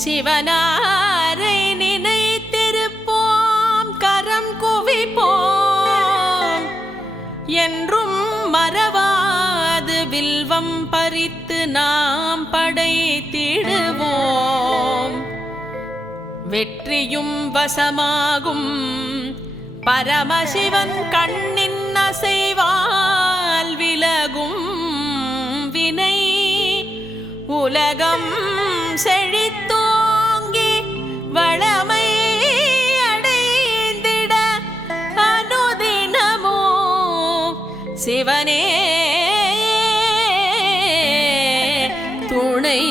சிவனாரை நினைத்திருப்போம், கரம் குவிப்போம், என்றும் மறவாது வில்வம் பறித்து நாம் படைத்திடுவோம். வெற்றியும் வசமாகும் பரமசிவன் கண்ணின் அசைவால் விலகும் வினை. உலகம் செழித்தோங்கி வளமை அடைந்திட அனுதினமோ சிவனே துணை.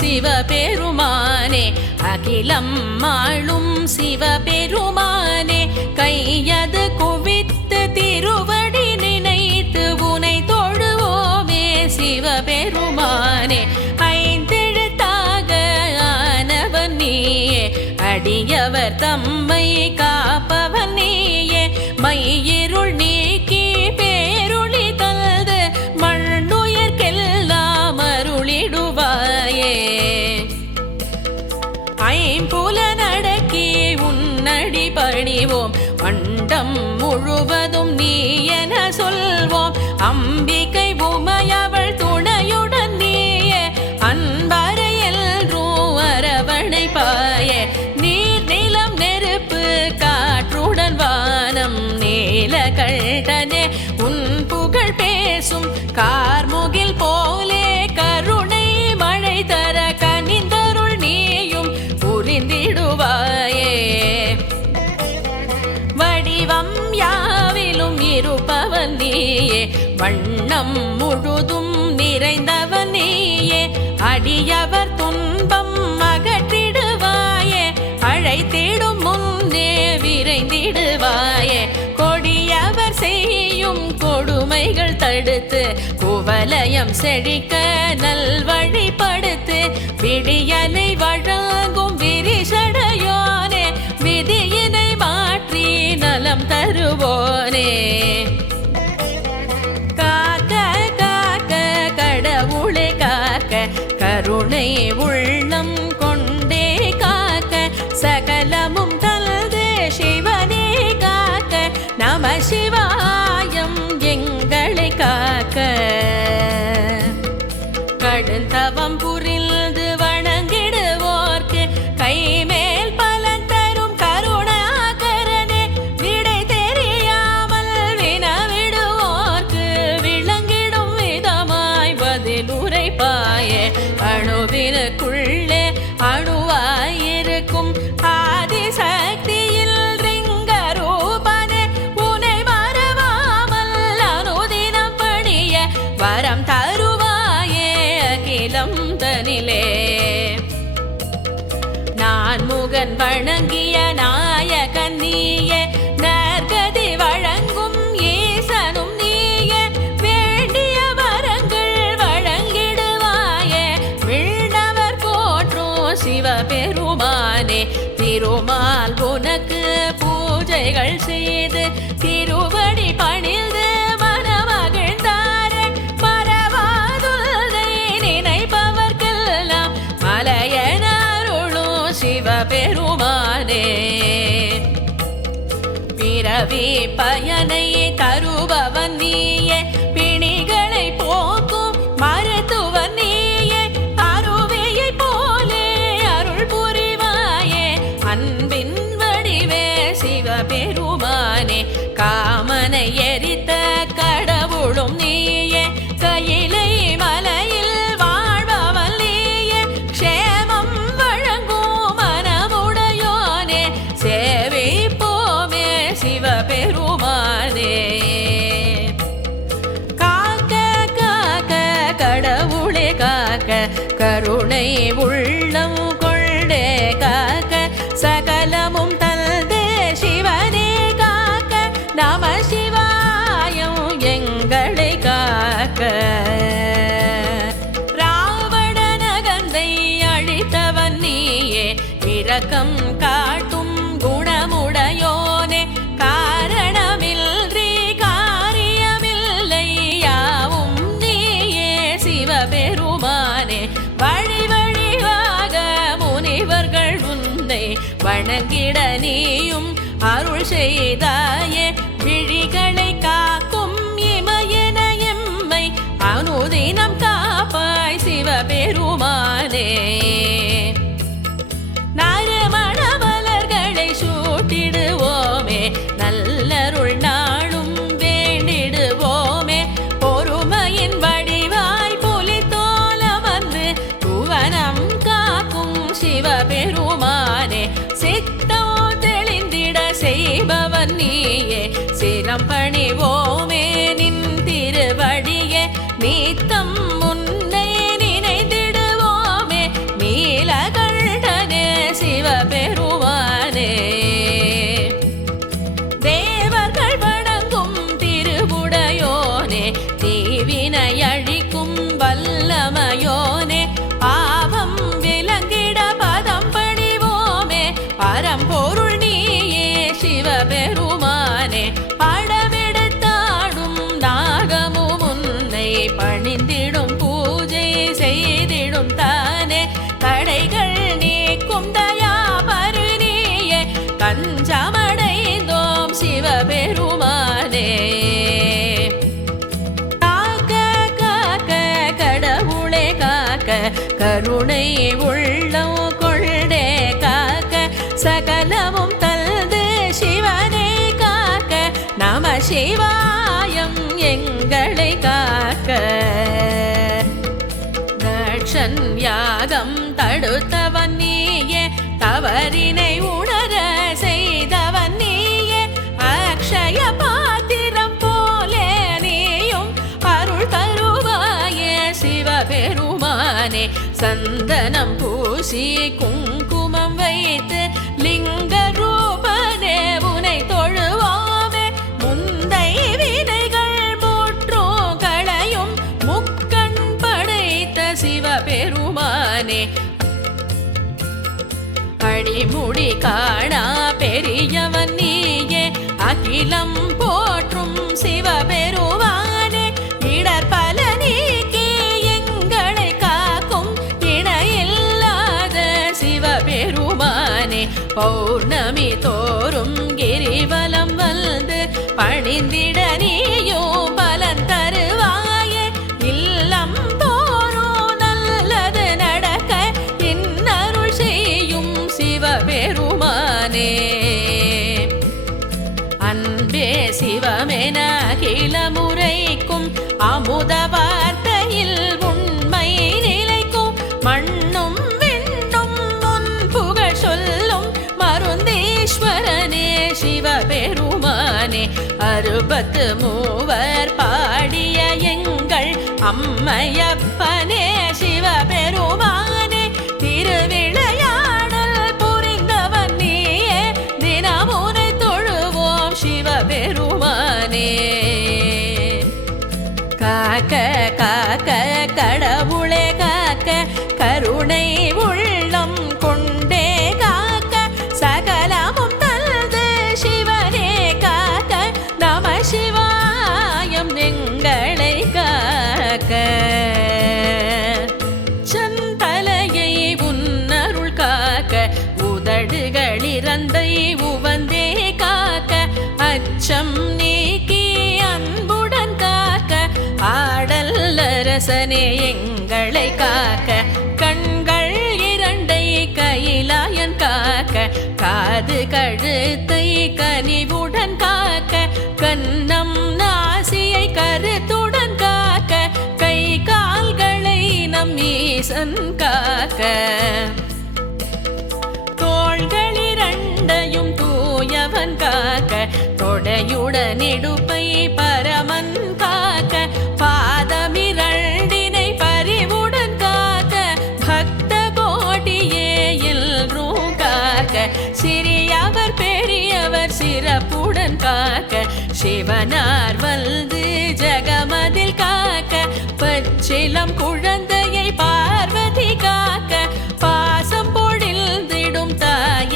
சிவபெருமானே அகிலம் ஆளும் சிவபெருமானே, கையது குவித்து திருவடி நினைத்து உனை தொழுவோமே சிவபெருமானே. ஐந்தெழுத்தாக ஆனவன் நீயே, அடியவர் தம்மை காப்பவன் நீயே. மையிருள் நீக்கி பேருளி தந்து மண்ணுயர்க்கெல்லாம் அருளிடுவாயே. ஐம்புலனடக்கி உன்னடி பணிவோம், அண்டம் முழுவதும் நீ என சொல்வோம். அம்பிகை உமையவள் துணையுடன் நீயே, அன்பரை எல்லும் அரவணைப்பாயே. நீர் நிலம் நெருப்பு காற்றுடன் வானம் நீலகண்டனே, உன் புகழ் பேசும் கார்முகில் போலே கருணை மழை தர கனிந்தருள் நீயும் புரிந்திடுவாயே. வடிவம் யாவிலும் இருப்பவன் நீயே, வண்ணம் முழுதும் நிறைந்தவன் நீயே. அடியவர் துன்பம் அகற்றிடுவாயே, அழைத்திடும் முன்னே விரைந்திடுவாயே. கொடியவர் செய்யும் கொடுமைகள் தடுத்து குவலயம் செழிக்க நல்வழிப்படுத்து. விடியலை வழங்கும் விரிசடையோனே, விதியினை மாற்றி நலம் தருவோனே. காக்க காக்க கடவுளே காக்க, கருணை உள்ளம் கொண்டே காக்க. சகலமும் தல்தே சிவனே காக்க, நம சிவாயம் எங்களை காக்க. கடுந்தவம் புரிந்து வணங்கிடுவோர்க்கு கைமேல் பலன் தரும் கருணாகரனே. விடை தெரியாமல் வினவிடுவோர்க்கு விளங்கிடும் விதமாய் பதில் உரைப்பாயே. அணுவினுக்குள்ளே அணுவாயிருக்கும் ஆதிசக்தியில் ரிங்கரூபனே, உனை மறவாமல் அனுதினம் பணிய வரம் தருவாயே அகிலம் தனிலே. நான் முகன் வணங்கிய நாயகன் நீயே, நற்கதி வழங்கும் ஈசனும் நீயே. வேண்டிய வரங்கள் வழங்கிடுவாயே, விண்ணவர் போற்றும் சிவபெருமானே. திருமால் உனக்கு பூஜைகள் செய்து திருவடி பணிந்து மனமகிழ்ந்தாரே. மறவாதுதை நினைப்பவர்க்கெல்லாம் மலையன அருளும் சிவபெருமானே. பிறவி பயனை தருபவன் நீயே, பிணிகளை போக்கும் மருத்துவன் நீயே. அருவியை போலே அருள் புரிவாயே, அன்பின் வடிவே சிவபெருமானே. காமனை எரித்த கடவுளும் நீயே, கையிலை மலையில் வாழ்பவன் நீயே. க்ஷேமம் வழங்கும் மனமுடையோனே, சேவிப்போமே சிவபெருமானே. காக்க காக்க கடவுளே காக்க, கருணை உள்ளம் கொண்டே காக்க. சகலமும் தல்தே சிவனே காக்க, நம சிவாயம் எங்களை காக்க. உலகம் காட்டும் குணமுடையோனே காரணமின்றி காரியமில்லை யாவும் நீயே சிவபெருமானே வழி வழியாக முனிவர்கள் உன்னை வணங்கிட நீயும் அருள் செய்தாயே விழிகளை காக்கும் இமயன எம்மை அனுதினம் காப்பாய் சிவபெருமானே நறுமணமலர்களை சூட்டிடுவோமே நல்லருள் நாளும் வேண்டிடுவோமே பொறுமையின் வடிவாய் புலித்தோல வந்து புவனம் காக்கும் சிவபெருமானே சித்தோ தெளிந்திட செய்பவன் நீயே சிரம் பணிவோமே நின் திருவடியே நீத்தம் முன்னை நினைந்திடுவோமே நீலகண்டனே சிவபெருமானே தேவர்கள் வணங்கும் திருவுடையோனே தீவினை அழிக்கும் வல்லமையோனே பாவம் விலங்கிட பதம் பணிவோமே பரம்பொருள் நீயே சிவபெருமானே படமெடுத்தாடும் நாகமும் உன்னை பணிந்திடும் பூஜை செய்திடும் தானே தடைகள் நீக்கும் தயாபரு நீயே கஞ்சமடைந்தோம் சிவபெருமானே காக்க காக்க கடவுளே காக்க கருணை உள்ளம் கொண்டே காக்க சகலமும் தல்து சிவனே காக்க நம சிவாயம் எங்களை காக்க தட்சன் யாகம் தடுத்தவன் நீயே தவறினை உணர செய்தவன் நீயே அக்ஷய பாத்திரம் போலே நீயும் அருள் தருவாயே சிவபெருமானே சந்தனம் பூசி குங்குமம் வைத்து லிங்க ரூபனே உனை தொழுவோமே முந்தை வினைகள் முற்றும் களையும் முக்கண் படைத்த சிவபெருமானே அடிமுடி காணா பெரியவன் நீயே அகிலம் போற்றும் சிவபெருமானே இடர் பல நீக்கி எங்களை காக்கும் இணையில்லாத சிவபெருமானே பௌர்ணமி தோறும் கிரிவலம் வந்து பணிந்திட நீயும் பலன் தருவாயே இல்லம் தோறும் நல்லது நடக்க இன்னருள் செய்யும் சிவபெருமானே அன்பே சிவமென அகில முறைக்கும் அமுத வார்த்தையில் உண்மை நிலைக்கும் மண்ணும் விண்ணும் முன் புகழ் சொல்லும் மருந்தீஸ்வரனே சிவபெருமானே அறுபத்து மூவர் பாடிய எங்கள் அம்மையப்பனே சிவபெருமானே திருவிளையாடல் புரிந்தவன் நீயே தினமுனை தொழுவோம் சிவபெருமானே காக்க காக்க கடவுளே காக்க கருணை உள்ளம் கொண்டே காக்க சகலமும் தல்து சிவனே காக்க நம சிவாயம் எங்களை காக்க சந்தலையை உன்னருள் காக்க உதடுகளிறந்தை உவந்தே காக்க அச்சம் நீக்கி அன்புடன் காக்க ஆடல் அரசனே எங்களை காக்க கண்கள் இரண்டை கையிலாயன் காக்க காது கழுத்தை கனிவுடன் காக்க கன்னம் நாசியை கருத்துடன் காக்க கை கால்களை நம் ஈசன் காக்க தோள்களிரண்டையும் தூயவன் காக்க தொடையுடன் இடுப்பை பரமன் காக்க பாதமிரண்டினை பரிவுடன் காக்க பக்த கோடியே எல்லோரும் காக்க சிறியவர் பெரியவர் சிறப்புடன் காக்க சிவனார் வந்து ஜகமதில் காக்க பச்சிலம் குழந்தையை பார்வதி காக்க பாசம் பொழிந்திடும் தாய்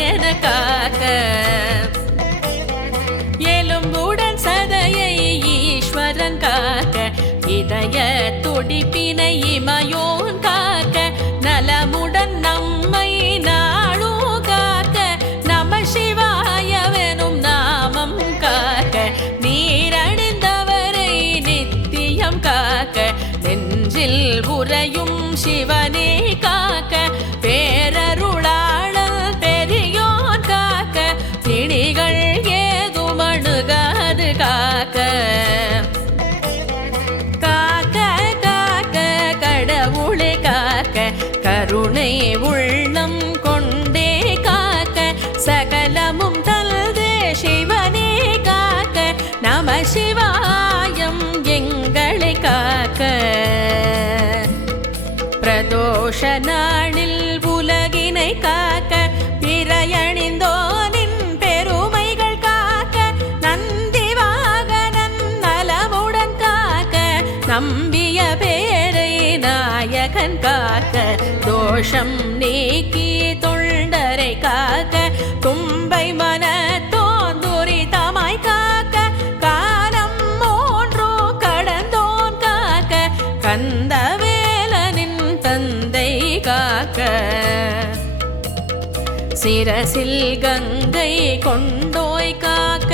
துடிப்பினை இமையோன் காக்க நலமுடன் நம்மை நாளும் காக்க நம சிவாயவெனும் நாமம் காக்க நீரணிந்தவரை நித்தியம் காக்க நெஞ்சில் உறையும் சிவனே காக்க பேரருளாளல் பெரியோன் காக்க பிணிகள் ஏதும் அணுகாது காக்க காக்க காக்க கடவுளே காக்க கருணை உள்ளம் கொண்டே காக்க சகலமும் தல்தே சிவனே காக்க நம சிவாயம் எங்களை காக்க பிரதோஷ நாளில் உலகினை காக்க பிறையணிந்தோனின் பெருமைகள் காக்க நந்தி வாகனன் நலமுடன் காக்க நம்பிய பேரை நாயகன் காக்க தோஷம் நீக்கி தொண்டரை காக்க தும்பை மனத்தோன் துரிதமாய் காக்க காலம் மூன்று கடந்தோன் காக்க கந்தவேலனின் தந்தை காக்க சிரசில் கங்கை கொண்டோய் காக்க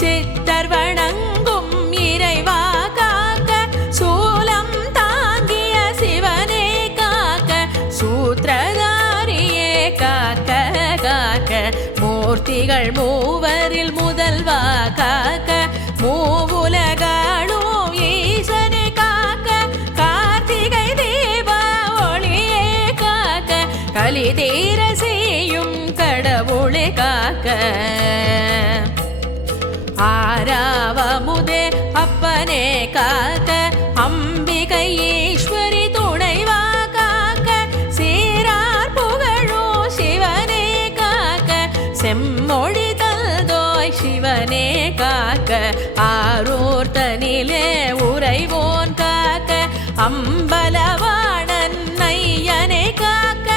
சித்தர் வணங்கும் இறைவா காக்க சூலம் தாங்கிய சிவனே காக்க சூத்திரதாரியே காக்க காக்க மூர்த்திகள் மூவரில் முதல்வா காக்க மூவுலகாளும் ஈசனே காக்க கார்த்திகை தீப ஒளியே காக்க கலி தீர செய்யும் கடவுளே காக்க ஆராவமுதே அப்பனே காக்க அம்பிகை ஈஸ்வரி துணைவா காக்க சீரார் புகழோ சிவனே காக்க செம்மொழி தல்தோய் சிவனே காக்க ஆரூர் தனிலே உறைவோன் காக்க அம்பலவாணன் ஐயனே காக்க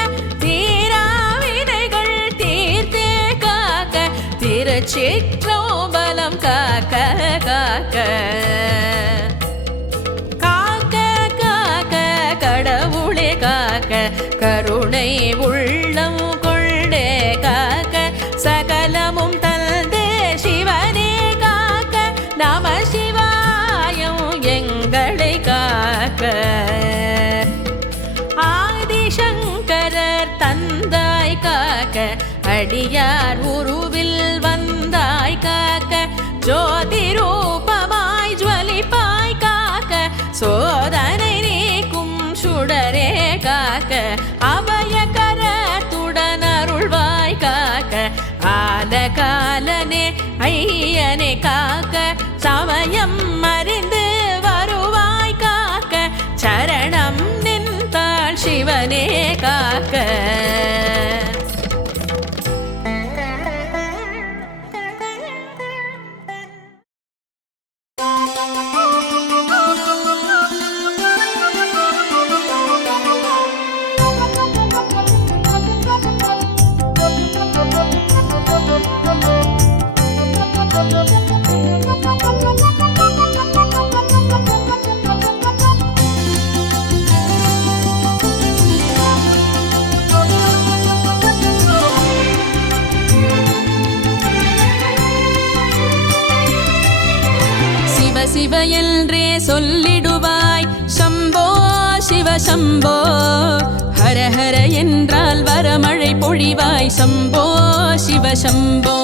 தீராவினைகள் தீர்த்தே காக்க திருச்சிற்றம்பலம் காக்க காக்க காக்க காக்க கடவுளே காக்க கருணை உள்ளம் கொண்டே காக்க சகலமும் தல்தே சிவனே காக்க நம சிவாயம் எங்களை காக்க ஆதிசங்கரர் தந்தாய் காக்க அடியார் உருவில் வந்தாய் காக்க ஜோதி ரூபமாய் ஜுவலிப்பாய் காக்க சோதனை நீக்கும் சுடரே காக்க அபயகரத்துடன் அருள்வாய் காக்க ஆலகாலனே ஐயனே காக்க சமயம் அறிந்து வருவாய் காக்க சரணம் நின்றாள் சிவனே காக்க சிவ என்றே சொல்லிடுவாய் சம்போ சிவ சம்போ ஹர ஹர என்றால் வரமழை பொழிவாய் சம்போ சிவ சம்போ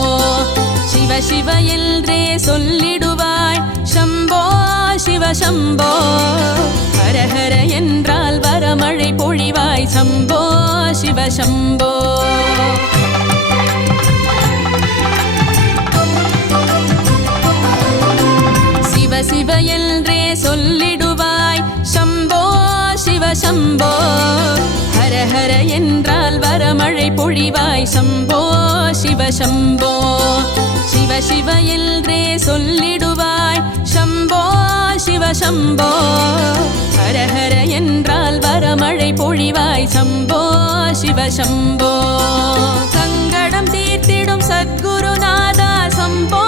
சிவ சிவ என்றே சொல்லிடுவாய் சம்போ சிவ சம்போ ஹர ஹர என்றால் வரமழை பொழிவாய் சம்போ சிவ சம்போ சிவ என்றே சொல்லிடுவாய் சம்போ சிவ சம்போ ஹர ஹர என்றால் வரமழை பொழிவாய் சம்போ சிவ சம்போ சிவ சிவ என்றே சொல்லிடுவாய் சம்போ சிவ சம்போ ஹர ஹர என்றால் வரமழை பொழிவாய் சம்போ சிவ சம்போ சங்கடம் தீர்த்திடும் சத்குருநாதா சம்போ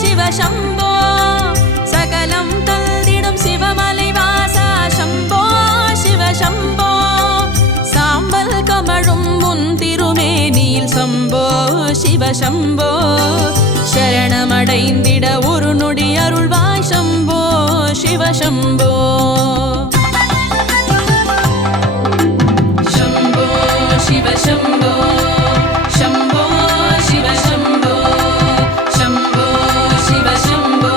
சிவ சம்போ சகலம் தந்திடும் சிவமலை வாசா சம்போ சிவசம்போ சரணமடைந்திட ஒரு நொடி அருள்வாய் சம்போ சிவசம்போ சம்போ சிவசம்போ சம்போ சிவசம்போ சம்போ சிவசம்போ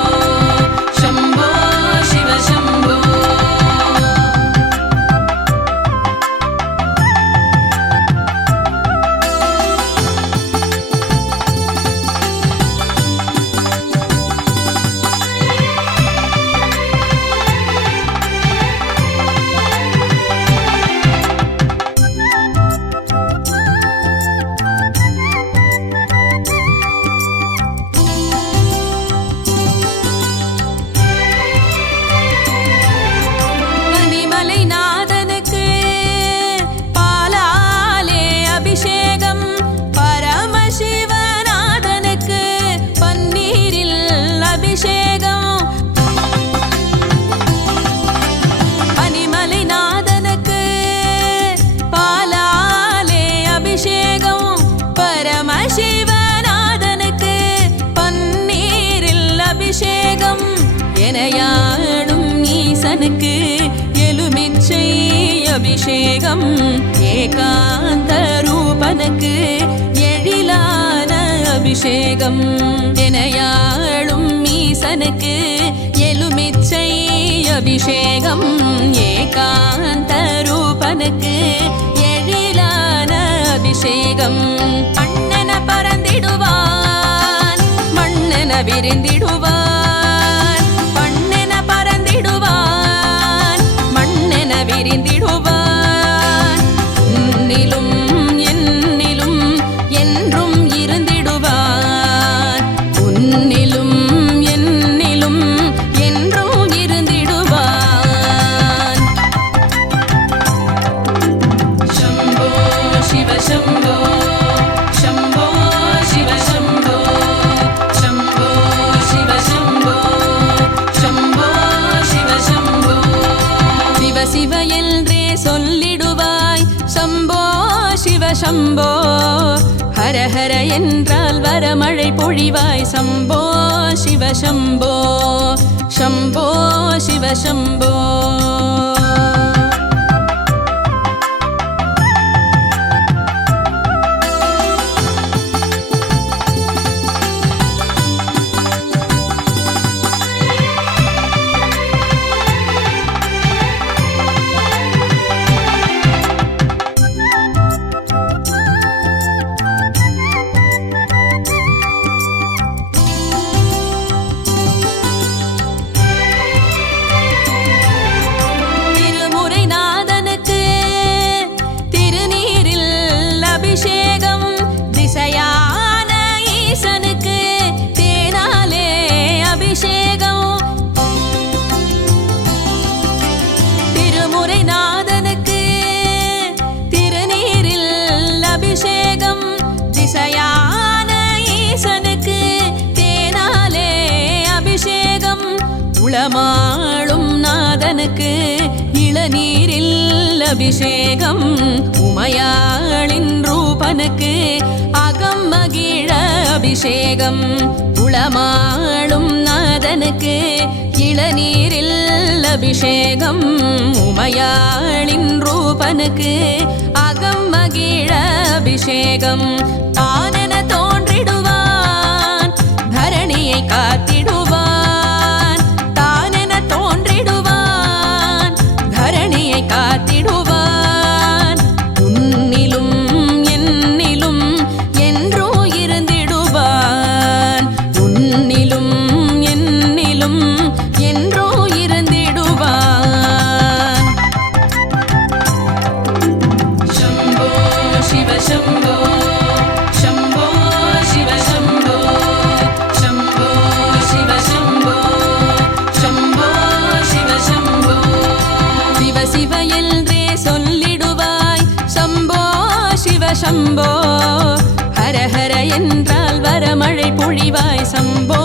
சம்போ சிவசம்போ எனையாளும் ஈசனுக்கு எலுமிச்சை அபிஷேகம் ஏகாந்த ரூபனுக்கு எழிலான அபிஷேகம் எனையாளும் ஈசனுக்கு எலுமிச்சை அபிஷேகம் ஏகாந்த ரூபனுக்கு எழிலான அபிஷேகம் அண்ணன பறந்திடுவான் மண்ணென விரிந்திடுவான் விரிந்திடுவான் உன்னிலும் என்னிலும் என்றும் இருந்திடுவான் உன்னிலும் என்னிலும் என்றும் இருந்திடுவான் சம்போ சிவசம்போ சம்போ சிவசம்போ சம்போ சிவசம்போ சம்போ சிவசம்போ சிவ சிவ என்றே சொல்லிடுவாய் சம்போ சிவசம்போ ஹர ஹர என்றால் வரமழை பொழிவாய் சம்போ சிவசம்போ சம்போ சிவசம்போ உளமாளும் நாதனுக்கு இளநீரில் அபிஷேகம் உமையாளின் ரூபனுக்கு அகம் மகிழ அபிஷேகம் உளமாளும் நாதனுக்கு இளநீரில் அபிஷேகம் உமையாளின் ரூபனுக்கு அகம் மகிழ அபிஷேகம் தானென தோன்றிடுவான் தரணியை காத்திடுவான் காத்திடுவான் உன்னிலும் என்னிலும் என்றோ இருந்திடுவான் உன்னிலும் என்னிலும் என்றோ இருந்திடுவான் சம்போ சிவசம்போ சம்போ சிவசம்போ சம்போ சிவசம்போ சம்போ சிவசம்போ சிவ சிவ என்றே சொல்லிடுவாய் சம்போ சிவசம்போ ஹர ஹர என்றால் வரமழை பொழிவாய் சம்போ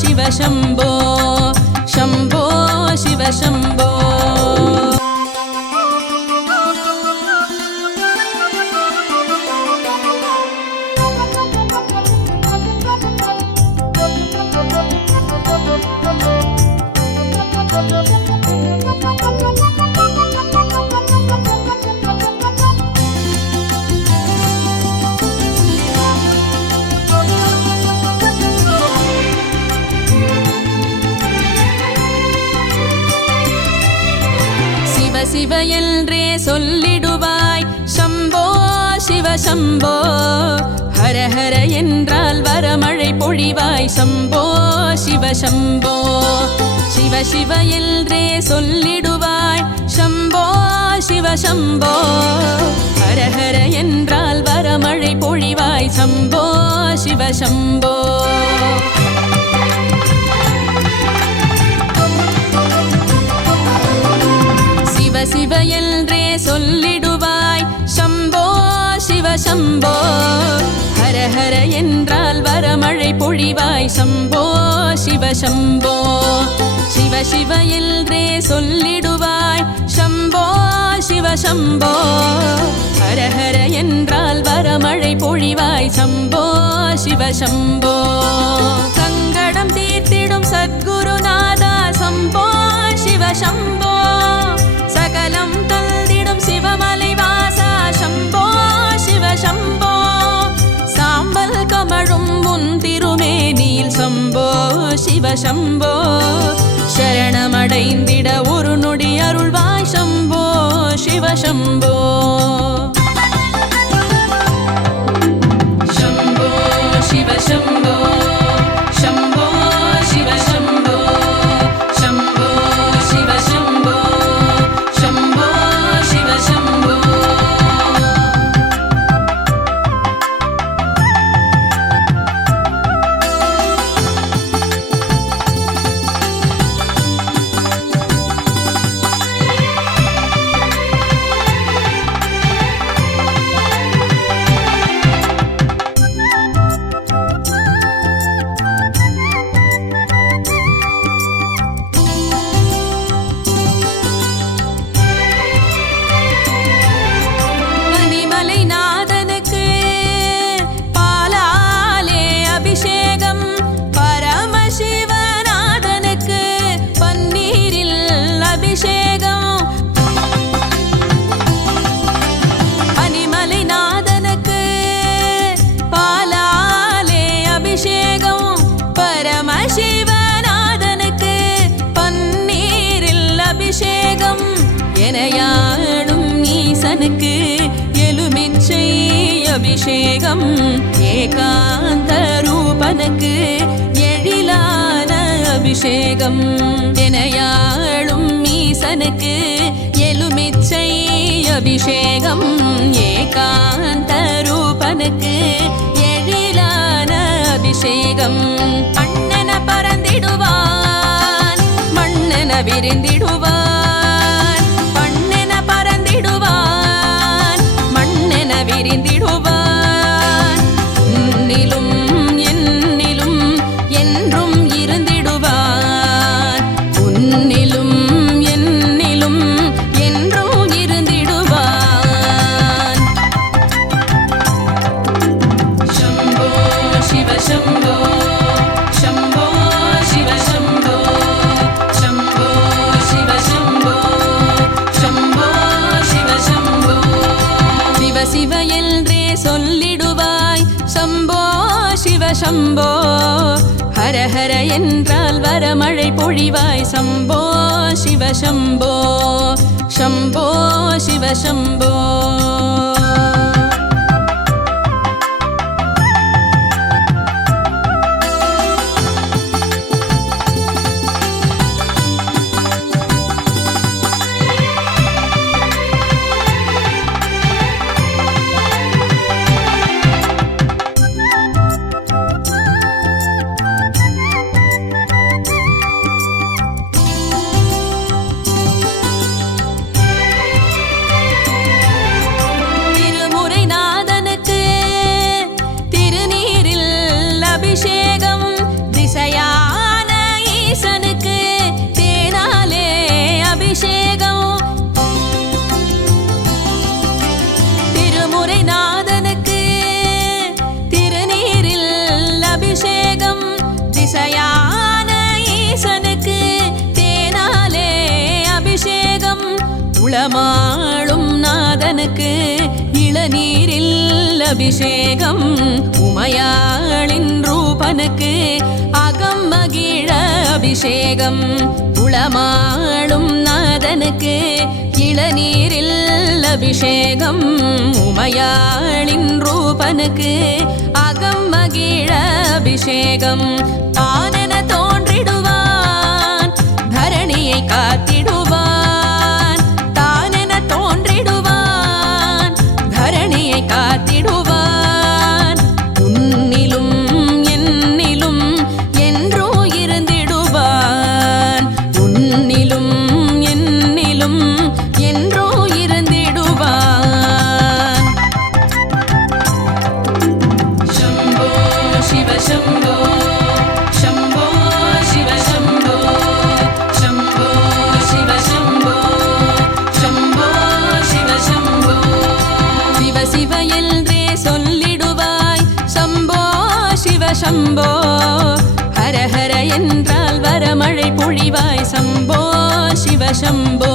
சிவசம்போ சம்போ சிவசம்போ சிவ என்றே சொல்லிடுவாய் சம்போ சிவ சம்போ. ஹர ஹர என்றால் வரமழை பொழிவாய் சம்போ சிவ சம்போ. சிவ சிவ என்றே சொல்லிடுவாய் சம்போ சிவ சம்போ. ஹர ஹர என்றால் வரமழை பொழிவாய் சம்போ சிவ சம்போ. சிவ சிவ என்றே சொல்லிடுவாய் சம்போ சிவ சம்போ. ஹர ஹர என்றால் வரமழை பொழிவாய் சம்போ சிவ சம்போ. சிவ சிவ என்றே சொல்லிடுவாய் சம்போ சிவ சம்போ. ஹர ஹர என்றால் வரமழை பொழிவாய் சம்போ சிவ சம்போ. சங்கடம் தீர்த்திடும் சத்குருநாதா சம்போ சிவ சம்போ. சகலம் தந்திடும் சிவமலை வாசா சம்போ சிவ சம்போ. சாம்பல் கமழும் முன் திருமேனியில் சம்போ சிவ சம்போ. சரணமடைந்திட ஒரு நொடி அருள்வாய் சம்போ சிவ சம்போ. சம்போ சிவ சம்போ. சம்போ சிவ சம்போ. சம்போ சிவ சம்போ. சம்போ சிவ சம்போ. எனையாடும் ஈசனுக்கு எலுமிச்சை அபிஷேகம். ஏகாந்த ரூபனுக்கு எழிலான அபிஷேகம். எனையாடும் ஈசனுக்கு எலுமிச்சை அபிஷேகம். ஏகாந்த ரூபனுக்கு எழிலான அபிஷேகம். அண்ணன பறந்திடுவான் மண்ணென விரிந்திடுவான். விரிந்திடுவான் உன்னிலும் என்னிலும் என்றும் இருந்திடுவான். உன்னிலும் என்னிலும் என்றும் இருந்திடுவான். சம்போ சிவ சம்போ. சம்போ சிவ சம்போ. சம்போ சிவ சம்போ. சம்போ சிவ சம்போ. சிவ சிவ என்றே சொல்லிடுவாய் சம்போ சிவ சம்போ. ஹர ஹர என்றால் வரமழை பொழிவாய் சம்போ சிவ சம்போ. சம்போ சிவ சம்போ. உளமாளும் நாதனுக்கு இளநீரில் அபிஷேகம். உமையாளின் ரூபனுக்கு அகம் மகிழ அபிஷேகம். உளமாளும் நாதனுக்கு இளநீரில் அபிஷேகம் உமையாளின் ரூபனுக்கு அகம் மகிழ அபிஷேகம் தானென தோன்றிடுவான் தரணியை காத்திடுவான் தானென தோன்றிடுவான் தரணியை காத்திடுவான் உன்னிலும் என்னிலும் என்றோ இருந்திடுவான் உன்னிலும் என்னிலும் என்றோ இருந்திடுவான் शम्भो शिव शम्भो शम्भो शिव शम्भो शम्भो शिव शम्भो शम्भो शिव शम्भो शिव शिव என்றே சொல்லிடுவாய் शम्भो शिव शम्भो हर हर என்றால் வரமழை பொழிவாய் शम्भो शिव शम्भो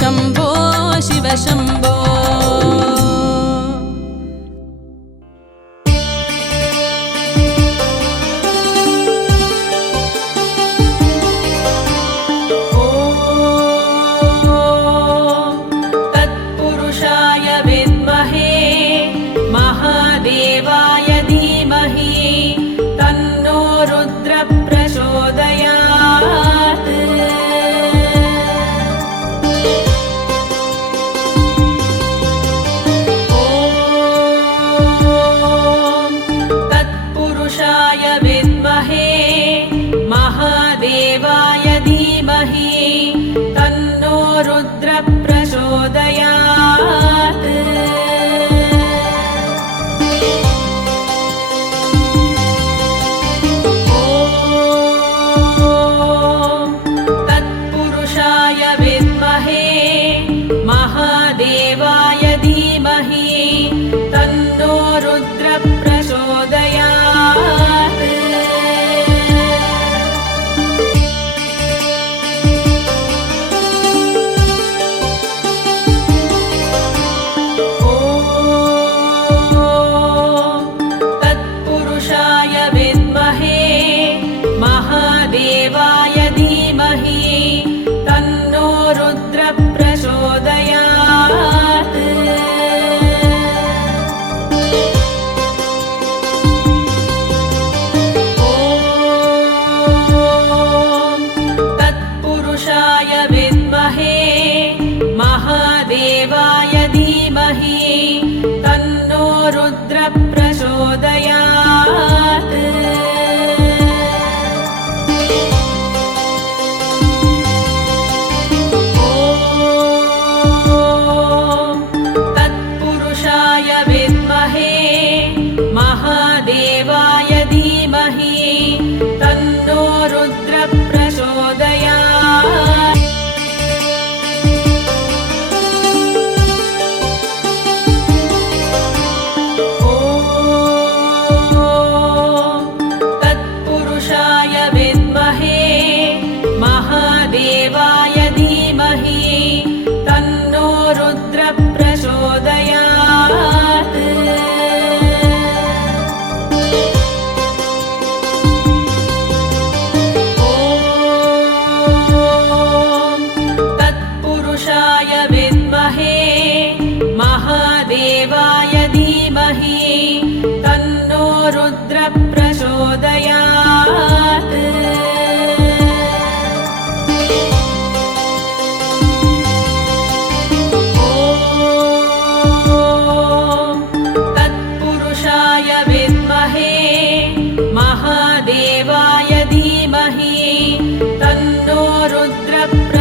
शम्भो शिव शम्भो महादेवाय धीमहि तन्नो रुद्र